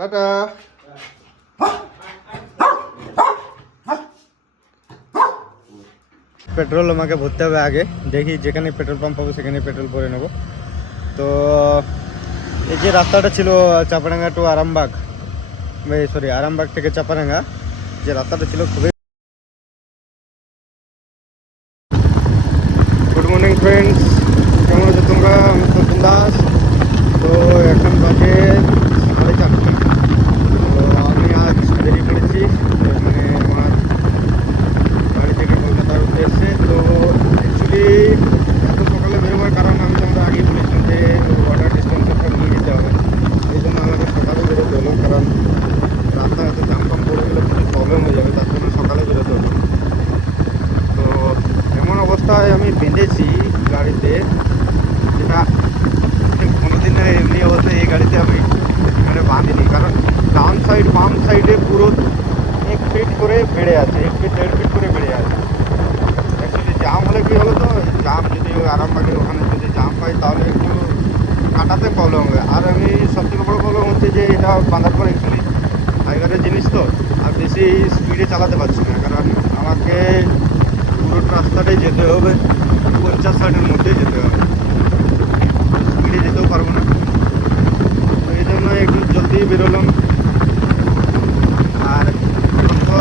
Tata. Petrol আমাকে ভরতে হবে আগে, দেখি যেখানে পেট্রোল পাম্প পাবো সেখানে পেট্রোল ভরে নেবো। তো এই যে রাস্তাটা ছিল চাপাডাঙ্গা টু আরামবাগ, সরি আরামবাগ থেকে চাপাডাঙ্গা, যে রাস্তাটা ছিল খুবই। গুড মর্নিং ফ্রেন্ডস, কেমন আছো তোমরা? আমি তো বিন্দাস। তো এখন বাজে 4:30। তো আমি আজ বেরিয়ে পড়েছি, মানে আমার বাড়ি থেকে কলকাতার উদ্দেশ্যে। তো অ্যাকচুয়ালি এত সকালে বেরোবার কারণ আমি তোমাদের আগেই বলেছিলাম যে ওয়াটার ডিস্টেন্সারটা নিয়ে যেতে হবে, এই জন্য আমাকে সকালে বেরোতে হলো। কারণ রাস্তায় এত জাম ফাম পড়ে গেলে খুব প্রবলেম হয়ে যাবে, তার জন্য সকালে বেরোতে হলো। তো এমন অবস্থায় আমি বেঁধেছি গাড়িতে, যেটা কোনোদিন এমনি অবস্থায় এই গাড়িতে আমি মানে বাঁধিনি। কারণ ডাউন সাইড বাম সাইডে পুরো 1 ফিট করে বেড়ে আছে, 1 ফিট 1.5 ফিট করে বেড়ে আছে। অ্যাকচুয়ালি জাম হলে কী হলো, তো জাম যদি আরামবাগের ওখানে যদি জাম হয় তাহলে একটু কাটাতে প্রবলেম হবে। আর আমি সবথেকে বড়ো প্রবলেম হচ্ছে যে এটা বাঁধার পর অ্যাকচুয়ালি ড্রাইভারের জিনিস তো, আর বেশি স্পিডে চালাতে পারছি না। কারণ আমাকে পুরো রাস্তাটাই যেতে হবে 50-60-এর মধ্যেই যেতে হবে, স্পিডে যেতেও পারবো না। তো এই জন্য একটু জলদি বেরোলাম। আর এখন তো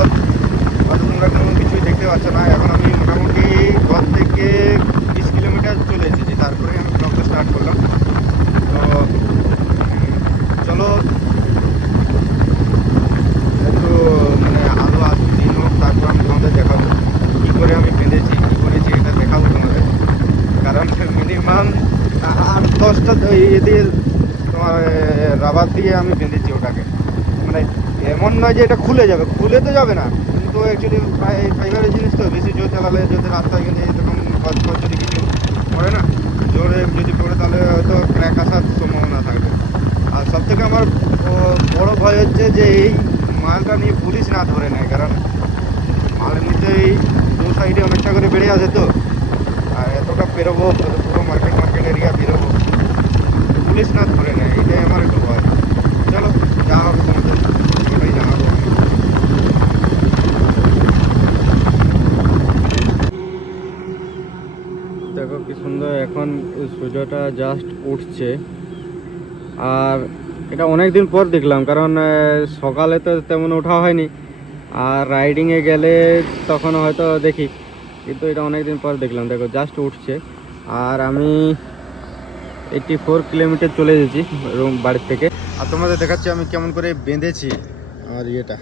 হয়তো তোমরা কোনো কিছুই দেখতে পাচ্ছ না, এখন আমি মোটামুটি ঘর থেকে 20 কিলোমিটার চলে এসেছি, তারপরে আমি ব্লগটা স্টার্ট করলাম। তো চলো একটু মানে আলো আসবে, দিন হোক, তারপর আমি তোমাদের দেখাবো কী করে আমি বেঁধেছি, কী করেছি, এটা দেখাবো তোমাদের। কারণ মিনিমাম 8-10টা ইয়ে দিয়ে তোমার রাবার দিয়ে আমি বেঁধেছি ওটাকে। মানে এমন নয় যে এটা খুলে যাবে, খুলে তো যাবে না, কিন্তু অ্যাকচুয়ালি ফাইবারের জিনিস তো বেশি জোর চালালে যদি রাস্তায় গেলে এরকম খচ যদি কিছু পড়ে না, জোরে যদি পড়ে তাহলে হয়তো ক্র্যাক আসার সম্ভাবনা থাকবে। আর সবথেকে আমার বড় ভয় হচ্ছে যে এই মালটা নিয়ে পুলিশ না ধরে নেয়। কারণ মাল এমনিতেই দু সাইডে অনেকটা করে বেড়ে আছে, তো আর এতটা বেরোবো পুরো মার্কেট এরিয়া বেরোবো, পুলিশ না ধরে নেয়, এটাই আমার একটু ভয়। চলো যা হবে তোমাদের ওটাই জানাবো আমি। দেখো কি সুন্দর এখন সূর্যটা জাস্ট উঠছে। আর এটা অনেক দিন পর দেখলাম, কারণ সকালে তো তেমন ওঠা হয়নি, আর রাইডিংয়ে গেলে তখন হয়তো দেখি, কিন্তু এটা অনেক দিন পর দেখলাম। দেখো জাস্ট উঠছে। আর আমি 84 কিলোমিটার চলে এসেছি রুম বাড়ির থেকে। আর তোমাদের দেখাচ্ছি আমি কেমন করে বেঁধেছি আমার ইয়েটা।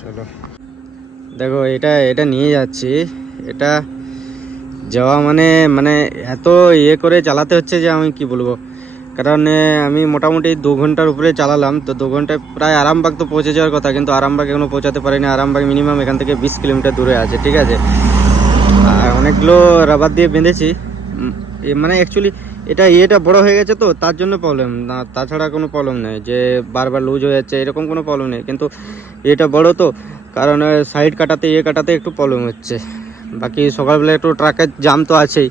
চলো দেখো, এটা নিয়ে যাচ্ছি। এটা যাওয়া মানে মানে এত ইয়ে করে চালাতে হচ্ছে যে আমি কি বলবো। কারণ আমি মোটামুটি 2 ঘন্টার উপরে চালালাম, তো 2 ঘন্টায় প্রায় আরামবাগ তো পৌঁছে যাওয়ার কথা, কিন্তু আরামবাগ এখনও পৌঁছাতে পারিনি। আরামবাগ মিনিমাম এখান থেকে 20 কিলোমিটার দূরে আছে, ঠিক আছে। আর অনেকগুলো রাবার দিয়ে বেঁধেছি, মানে অ্যাকচুয়ালি এটা বড় হয়ে গেছে, তো তার জন্য প্রবলেম না, তাছাড়া কোনো প্রবলেম নেই যে বারবার লুজ হয়ে যাচ্ছে এরকম কোনো প্রবলেম নেই। কিন্তু এটা বড় তো, কারণ সাইড কাটাতে একটু প্রবলেম হচ্ছে। বাকি সকালবেলা একটু ট্রাকের জাম তো আছেই।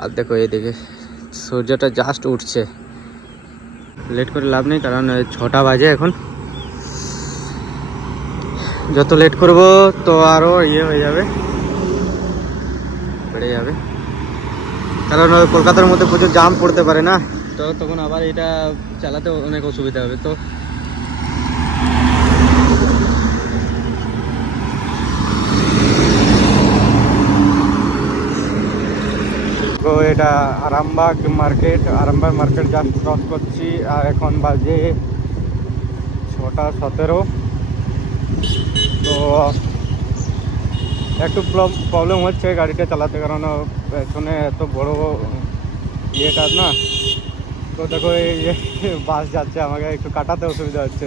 আর দেখো এদিকে সূর্যটা জাস্ট উঠছে, লেট করে লাভ নেই, কারণ 6টা বাজে এখন। যত লেট করব তো আরও ইয়ে হয়ে যাবে, বেড়ে যাবে। কারণ কলকাতার মধ্যে প্রচুর জাম পড়তে পারে না, তো তখন আবার এটা চালাতে অনেক অসুবিধা হবে। তো এটা আরামবাগ মার্কেট জাস্ট ক্রস করছি। আর এখন বাজে 6:17। তো একটু প্রবলেম হচ্ছে গাড়িটা চালাতে, কারণ পেছনে এত বড় ইয়েটা না। তো দেখো এই বাস যাচ্ছে, আমাকে একটু কাটাতে অসুবিধা হচ্ছে।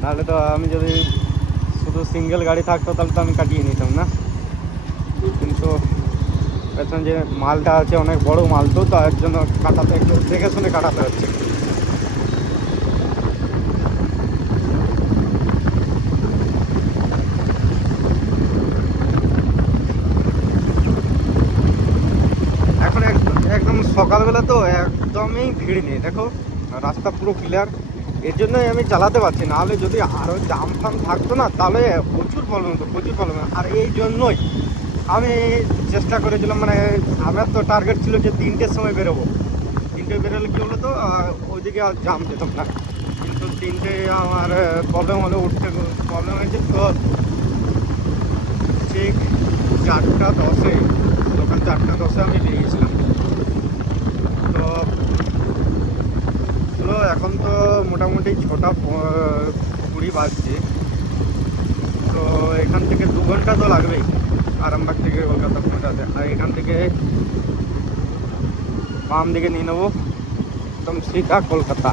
নাহলে তো আমি যদি শুধু সিঙ্গেল গাড়ি থাকতো তাহলে তো আমি কাটিয়ে নিতাম না, কিন্তু পেছনে যে মালটা আছে অনেক বড় মাল, তো তার জন্য কাটাতে একটু দেখে শুনে কাটাতে হচ্ছে। এখন একদম সকালবেলা তো একদমই ভিড় নেই, দেখো রাস্তা পুরো ক্লিয়ার, এর জন্যই আমি চালাতে পারছি, নাহলে যদি আরও জাম ফাম থাকতো না তাহলে প্রচুর প্রবলেম হতো, প্রচুর প্রবলেম। আর এই জন্যই আমি চেষ্টা করেছিলাম, মানে আমার তো টার্গেট ছিল যে 3টের সময় বেরোবো। 3টে বেরোলে কী হলো, তো ওইদিকে আর জাম যেতাম না। কিন্তু 3টে আমার প্রবলেম হলো, উঠতে প্রবলেম হয়েছে। তো ঠিক 4টা 10-এ, সকাল 4টা 10-এ আমি বেরিয়েছিলাম। তো চলো, এখন তো মোটামুটি 6টা 20 বাজছে। তো এখান থেকে 2 ঘন্টা তো লাগবেই আরামবাগ থেকে কলকাতা পৌঁছাতে। আর এখান থেকে বাম দিকে নিয়ে নেবো একদম সিধা কলকাতা।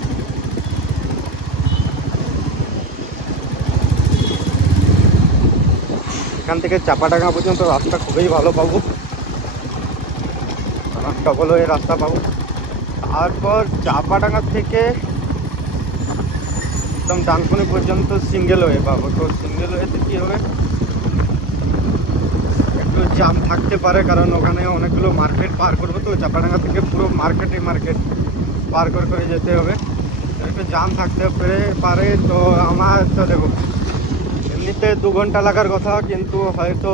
এখান থেকে চাপাডাঙ্গা পর্যন্ত রাস্তা খুবই ভালো পাবো, ডবল ওয়ে রাস্তা পাবো। তারপর চাপাডাঙ্গা থেকে একদম ডানকুনি পর্যন্ত সিঙ্গেল ওয়ে পাবো। তো সিঙ্গেল ওয়েতে কী হবে, একটু জাম থাকতে পারে, কারণ ওখানে অনেকগুলো মার্কেট পার করবো। তো চাপাডাঙ্গা থেকে পুরো মার্কেট পার করে যেতে হবে, একটু জাম থাকতে পারে। তো আমার তো দেখো এমনিতে 2 ঘন্টা লাগার কথা, কিন্তু হয়তো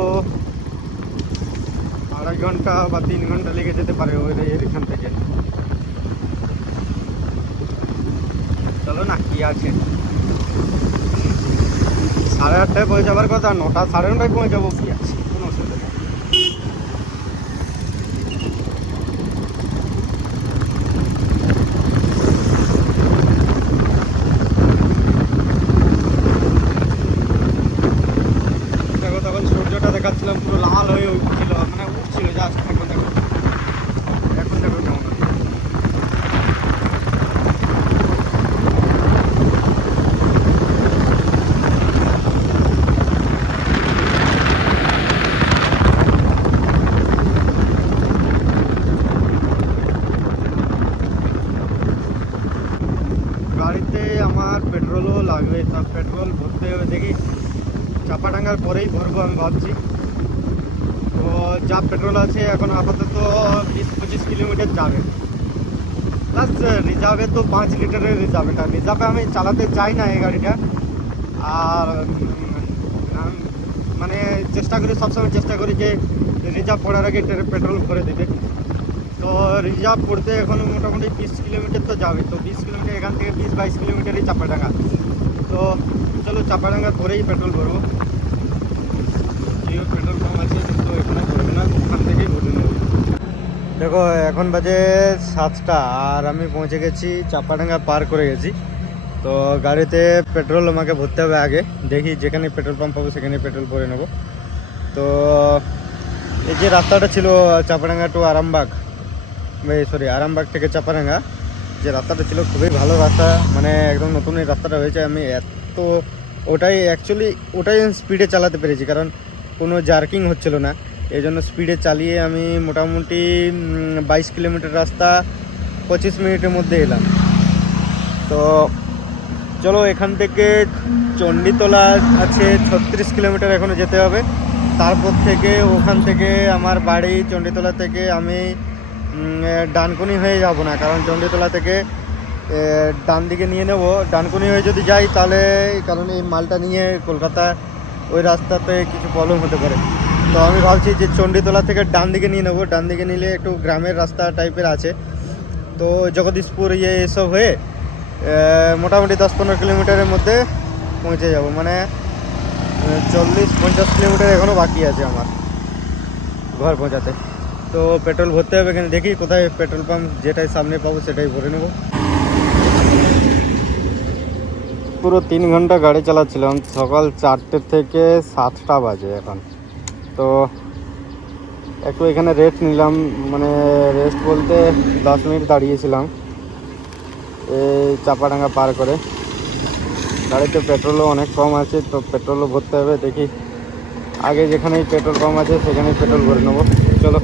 2.5 ঘন্টা বা 3 ঘন্টা লেগে যেতে পারে ওই এখান থেকে। চলো না, কি আছে, 8:30টায় পৌঁছাবার কথা, 9টা 9:30টায় পৌঁছাবো, কি আছে, কোনো অসুবিধা নেই। দেখো তখন সূর্যটা দেখাচ্ছিলাম পুরো লাল হয়ে উঠছিল, মানে উঠছিল জাস্ট। এখন দেখো কেমন। গাড়িতে আমার পেট্রোলও লাগবে, তা পেট্রোল ভরতে হবে, দেখি চাপাডাঙ্গার পরেই ভরবো আমি ভাবছি। তো যা পেট্রোল আছে এখন আপাতত 20-25 কিলোমিটার যাবে। প্লাস রিজার্ভে তো 5 লিটারের রিজার্ভ, এটা রিজার্ভে আমি চালাতে চাই না এই গাড়িটা। আর মানে সবসময় চেষ্টা করি যে রিজার্ভ পড়ার আগে পেট্রোল ভরে দেবে। তো রিজার্ভ পড়তে এখন মোটামুটি 20 কিলোমিটার তো যাবে। তো 20 কিলোমিটার এখান থেকে 20-22 কিলোমিটারই চাপাডাঙ্গা। তো চলো চাপাডাঙ্গার পরেই পেট্রোল ভরবো। জিও পেট্রোল পাম্প আছে, কিন্তু এখানে ভরবে না, ওখান থেকেই ভরে নেবো। দেখো এখন বাজে 7টা, আর আমি পৌঁছে গেছি, চাপাডাঙ্গা পার করে গেছি। তো গাড়িতে পেট্রোল আমাকে ভরতে হবে আগে, দেখি যেখানে পেট্রোল পাম্প পাবো সেখানে পেট্রোল ভরে নেবো। তো এই যে রাস্তাটা ছিল চাপাডাঙ্গা টু আরামবাগ, আরামবাগ থেকে চাপাডাঙ্গা যে রাস্তাটা ছিল, খুবই ভালো রাস্তা, মানে একদম নতুন এই রাস্তাটা হয়েছে। আমি ওটাই স্পিডে চালাতে পেরেছি, কারণ কোনো জার্কিং হচ্ছিল না। এই জন্য স্পিডে চালিয়ে আমি মোটামুটি 22 কিলোমিটার রাস্তা 25 মিনিটের মধ্যে এলাম। তো চলো, এখান থেকে চণ্ডীতলা আছে 36 কিলোমিটার এখনও যেতে হবে। তারপর থেকে ওখান থেকে আমার বাড়ি চণ্ডীতলা থেকে আমি ডানকুনি হয়ে যাব না, কারণ চণ্ডীতলা থেকে ডান দিকে নিয়ে নেব। ডানকুনি হয়ে যদি যাই তাহলে, কারণ এই মালটা নিয়ে কলকাতা ওই রাস্তাতে কিছু প্রবলেম হতে পারে। তো আমি ভাবছি যে চণ্ডীতলা থেকে ডান দিকে নিয়ে নেবো। ডান দিকে নিলে একটু গ্রামের রাস্তা টাইপের আছে। তো জগদীশপুর এসব হয়ে মোটামুটি 10-15 কিলোমিটারের মধ্যে পৌঁছে যাব, মানে 40-50 কিলোমিটার এখনও বাকি আছে আমার ঘর পৌঁছাতে। তো পেট্রোল ভরতে হবে, এখানে দেখি কোথায় পেট্রোল পাম্প, যেটাই সামনে পাবো সেটাই ভরে নেব। পুরো 3 ঘন্টা গাড়ি চালাচ্ছিলাম, সকাল 4টে থেকে 7টা বাজে এখন। তো একটু এখানে রেস্ট নিলাম, মানে রেস্ট বলতে 10 মিনিট দাঁড়িয়েছিলাম এই চাপাডাঙ্গা পার করে। গাড়িতে পেট্রোলও অনেক কম আছে, তো পেট্রোলও ভরতে হবে। দেখি আগে যেখানেই পেট্রোল পাম্প আছে সেখানেই পেট্রোল ভরে নেবো। চলো।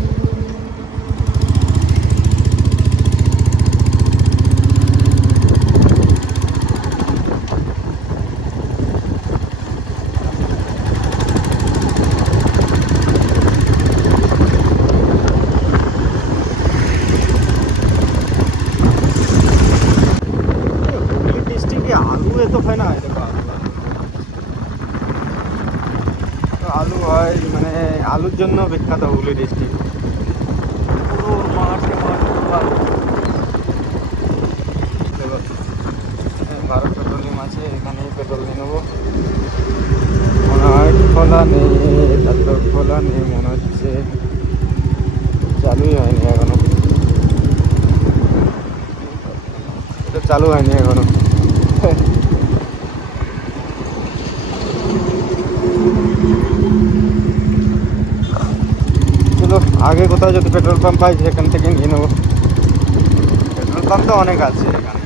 কি আলু এত হয় না, দেখো আলু হয়, মানে আলুর জন্য বিখ্যাত হুগলি ডিস্ট্রিক্ট। পুরো মাঠে মাঠ পুরো আলু। দেখো ভারত পেট্রোলিয়াম আছে, এখানেই পেট্রোল নিয়ে নেবো। মনে হয় খোলা নেই, এটা তো খোলা নেই মনে হচ্ছে, চালুই হয়নি এখনো, এটা চালু হয়নি এখনো। চলো আগে কোথাও যদি পেট্রোল পাম্প পাই সেখান থেকে নিয়ে নেবো। পেট্রোল পাম্প তো অনেক আছে এখানে।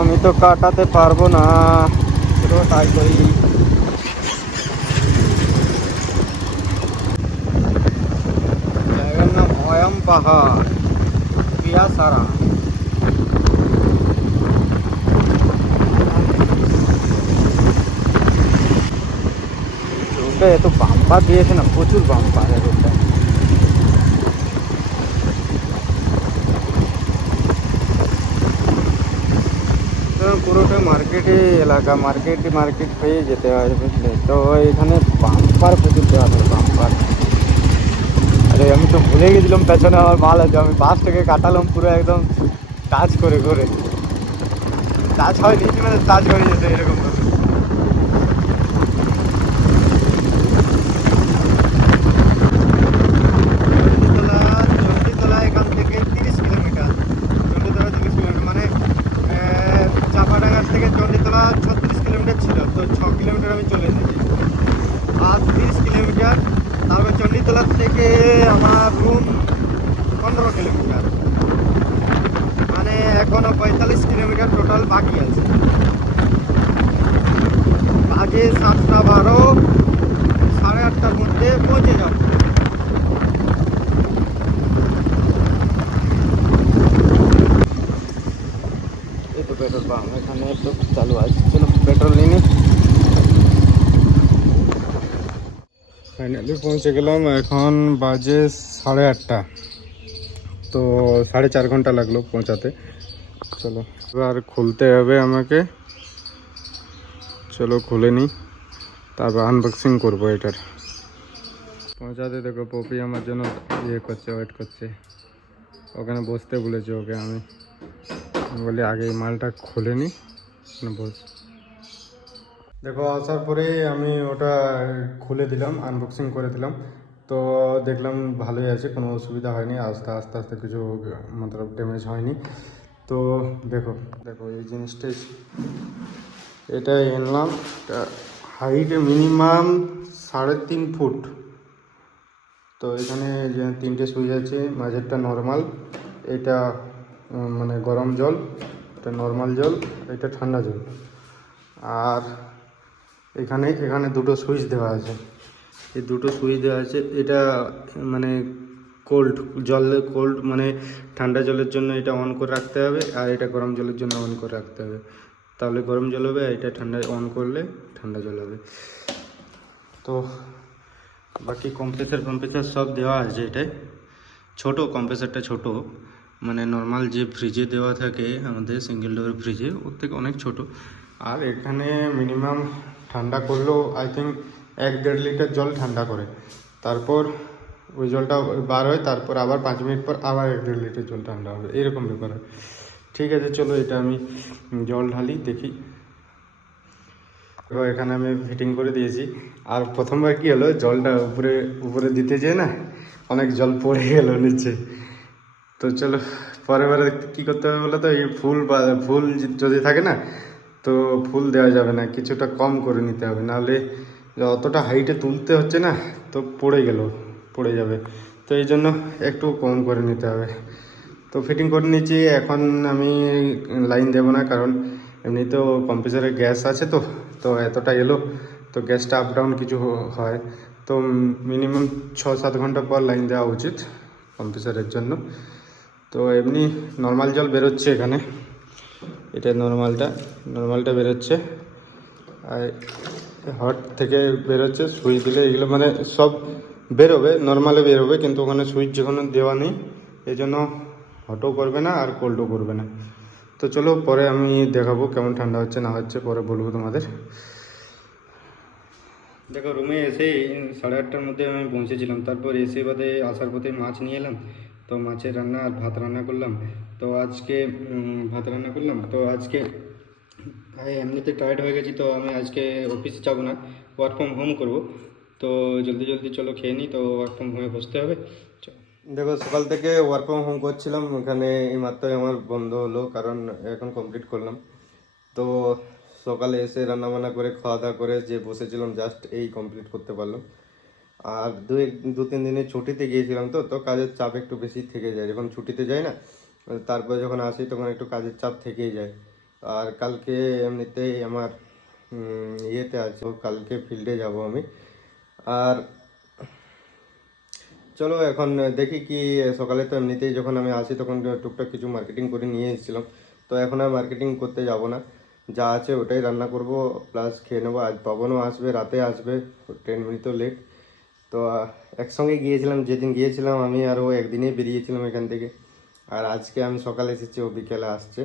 আমি তো কাটাতে পারবো না, পুরো ট্রাই করি। জায়গার নাম অয়াম পাহাড়, পিয়াসারা। রোডটা এত বাম্পার দিয়েছে না, প্রচুর বাম্পার রোডটা। পুরোটা মার্কেটে এলাকা, মার্কেট হয়ে যেতে হয় বুঝলে তো, এখানে বাম্পার প্রচুর দেওয়া থাকে, বাম্পার। আরে আমি তো ভুলে গেছিলাম পেছনে আমার মাল আছে, আমি বাসটাকে কাটালাম পুরো একদম টাচ করে করে, টাচ হয়নি মানে টাচ হয়ে যেত এরকম ভাবে। চণ্ডীতলা এখান থেকে 30 কিলোমিটার, চণ্ডীতলা 30 কিলোমিটার মানে চাপাডাঙ্গার থেকে চণ্ডীতলা 36 কিলোমিটার ছিল, তো 6 কিলোমিটার আমি চলে এসেছি। আর 30 কিলোমিটার, তারপর চণ্ডীতলা থেকে আমার রুম 15 কিলোমিটার, মানে এখনো 45 কিলোমিটার টোটাল বাকি আছে। আগে 7টা 12, 8:30টার মধ্যে পৌঁছে যাবো। এই তো পেট্রোল পাম্প এখানে তো চালু আছে, চলো পেট্রোল নিয়ে নিই। ফাইনালি পৌঁছে গেলাম, এখন বাজে 8:30, তো 4.5 ঘন্টা লাগলো পৌঁছাতে। চলো এবার খুলতে হবে আমাকে, চলো খুলে নিই, তারপর আনবক্সিং করবো এটার। পৌঁছাতে দেখো পপি আমার জন্য করছে, ওয়েট করছে, ওখানে বসতে বলেছে ওকে। আমি বলি আগে এই মালটা খুলে নিই, বস। দেখো আসার পরে আমি ওটা খুলে দিলাম, আনবক্সিং করে দিলাম, তো দেখলাম ভালোই আছে, কোনো অসুবিধা হয়নি, আস্তে আস্তে আস্তে কিছু মতলব ড্যামেজ হয়নি। তো দেখো দেখো এই জিনিসটাই, এটা এনলাম, হাইট মিনিমাম 3.5 ফুট। তো এখানে যে 3টে সুইচ আছে, মাঝেরটা নর্মাল, এটা মানে গরম জল, এটা নর্মাল জল, এটা ঠান্ডা জল। আর এখানে এখানে 2টো সুইচ দেওয়া আছে, এই 2টো সুইচ দেওয়া আছে। এটা মানে কোল্ড কোল্ড মানে ঠান্ডা জলের জন্য এটা অন করে রাখতে হবে, আর এটা গরম জলের জন্য অন করে রাখতে হবে, তাহলে গরম জল হবে, আর এটা ঠান্ডা অন করলে ঠান্ডা জল হবে। তো বাকি কম্প্রেসার সব দেওয়া আছে। এটাই ছোটো কম্প্রেসারটা, ছোটো মানে নর্মাল যে ফ্রিজে দেওয়া থাকে আমাদের সিঙ্গেল ডোরের ফ্রিজে, ওর থেকে অনেক ছোট। আর এখানে মিনিমাম ঠান্ডা করলেও আই থিঙ্ক 1-1.5 লিটার জল ঠান্ডা করে, তারপর ওই জলটা বার হয়, তারপর আবার 5 মিনিট পর আবার 1-1.5 লিটার জল ঠান্ডা হবে, এরকম ব্যাপার হয়। ঠিক আছে চলো এটা আমি জল ঢালি দেখি। এবার এখানে আমি ফিটিং করে দিয়েছি। আর প্রথমবার কি হলো, জলটা উপরে উপরে দিতে যেয়ে না অনেক জল পড়ে গেল নিচে। তো চলো পরের বারে কী করতে হবে বলো তো, এই ফুল যদি থাকে না, তো ফুল দেওয়া যাবে না, কিছুটা কম করে নিতে হবে, নাহলে অতটা হাইটে তুলতে হচ্ছে না, তো পড়ে যাবে। তো এই জন্য একটু কম করে নিতে হবে। তো ফিটিং করে নিচ্ছি। এখন আমি লাইন দেবো না, কারণ এমনিতেও কম্প্রেসারে গ্যাস আছে, তো তো এতটা এলো, তো গ্যাসটা আপ ডাউন কিছু হয়, তো মিনিমাম 6-7 ঘন্টা পর লাইন দেওয়া উচিত কম্প্রেসারের জন্য। তো এমনি নর্মাল জল বেরোচ্ছে এখানে, এটা নর্মালটা বেরোচ্ছে, আর হট থেকে বেরোচ্ছে। সুইচ দিলে এগুলো মানে সব বেরোবে, নর্মালে বেরোবে, কিন্তু ওখানে সুইচ যেখানে দেওয়া নেই, এই জন্য হটও করবে না আর কোল্ডও করবে না। তো চলো পরে আমি দেখাবো কেমন ঠান্ডা হচ্ছে না হচ্ছে, পরে বলবো তোমাদের। দেখো রুমে এসেই 8:30টার মধ্যে আমি পৌঁছেছিলাম, তারপর এসে বাদে আসার পথে মাছ নিয়ে এলাম, তো মাছের রান্না আর ভাত রান্না করলাম। তো আজকে ভাত রান্না করলাম। তো আজকে এমনিতে টায়ার্ড হয়ে গেছি, তো আমি আজকে অফিসে যাব না, ওয়ার্ক ফ্রম হোম করবো। তো জলদি জলদি চলো খেয়ে নিই, তো ওয়ার্ক ফ্রম হোমে বসতে হবে। দেখো সকাল থেকে ওয়ার্ক ফ্রম হোম করছিলাম, ওখানে এই মাত্রই আমার বন্ধ হলো, কারণ এখন কমপ্লিট করলাম। তো সকালে এসে রান্নাবান্না করে খাওয়া দাওয়া করে যে বসেছিলাম, জাস্ট এই কমপ্লিট করতে পারলাম। আর 2-3 দিনের ছুটিতে গিয়েছিলাম, তো তো কাজের চাপ একটু বেশি থেকে যায় যখন ছুটিতে যাই না, তারপরে যখন আসি তখন একটু কাজের চাপ থেকেই যায়। আর কালকে এমনিতেই আমার ইয়েতে আছে, কালকে ফিল্ডে যাব আমি। আর চলো এখন দেখি কি, সকালে তো এমনিতেই যখন আমি আসি তখন টুকটাক কিছু মার্কেটিং করে নিয়ে এসেছিলাম, তো এখন আর মার্কেটিং করতে যাব না, যা আছে ওটাই রান্না করব, প্লাস খেয়ে নেবো। আজ পাবনও আসবে, রাতে আসবে, ট্রেন মিনিটও লেট। তো একসঙ্গে গিয়েছিলাম, যেদিন গিয়েছিলাম আমি আর ও একদিনেই বেরিয়েছিলাম এখান থেকে, আর আজকে আমি সকালে এসেছি, ও বিকেলে আসছে।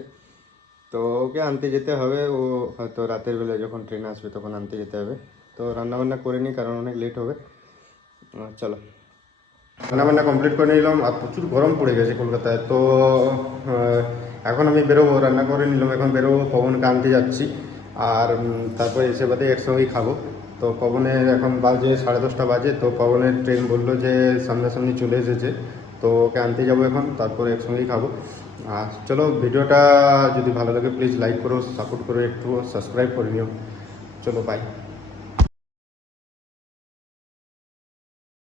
তো ওকে আনতে যেতে হবে, ও হয়তো রাতের বেলায় যখন ট্রেন আসবে তখন আনতে যেতে হবে। তো রান্নাবান্না করে নিই, কারণ অনেক লেট হবে। চলো রান্নাবান্না কমপ্লিট করে নিলাম, আর প্রচুর গরম পড়ে গেছে কলকাতায়। তো এখন আমি বেরোবো, রান্না করে নিলাম, এখন বেরোবো, পবনকে আনতে যাচ্ছি। আর তারপরে এসে বাদে একসঙ্গেই খাবো। তো পবনের এখন বাজে 10:30 বাজে, তো পবনের ট্রেন বললো যে সামনাসামনি চলে এসেছে, তো ওকে আনতে যাবো এখন, তারপরে একসঙ্গেই খাবো। আর চলো, ভিডিওটা যদি ভালো লাগে প্লিজ লাইক করো, সাপোর্ট করো, একটু সাবস্ক্রাইব করে নিও। চলো বাই।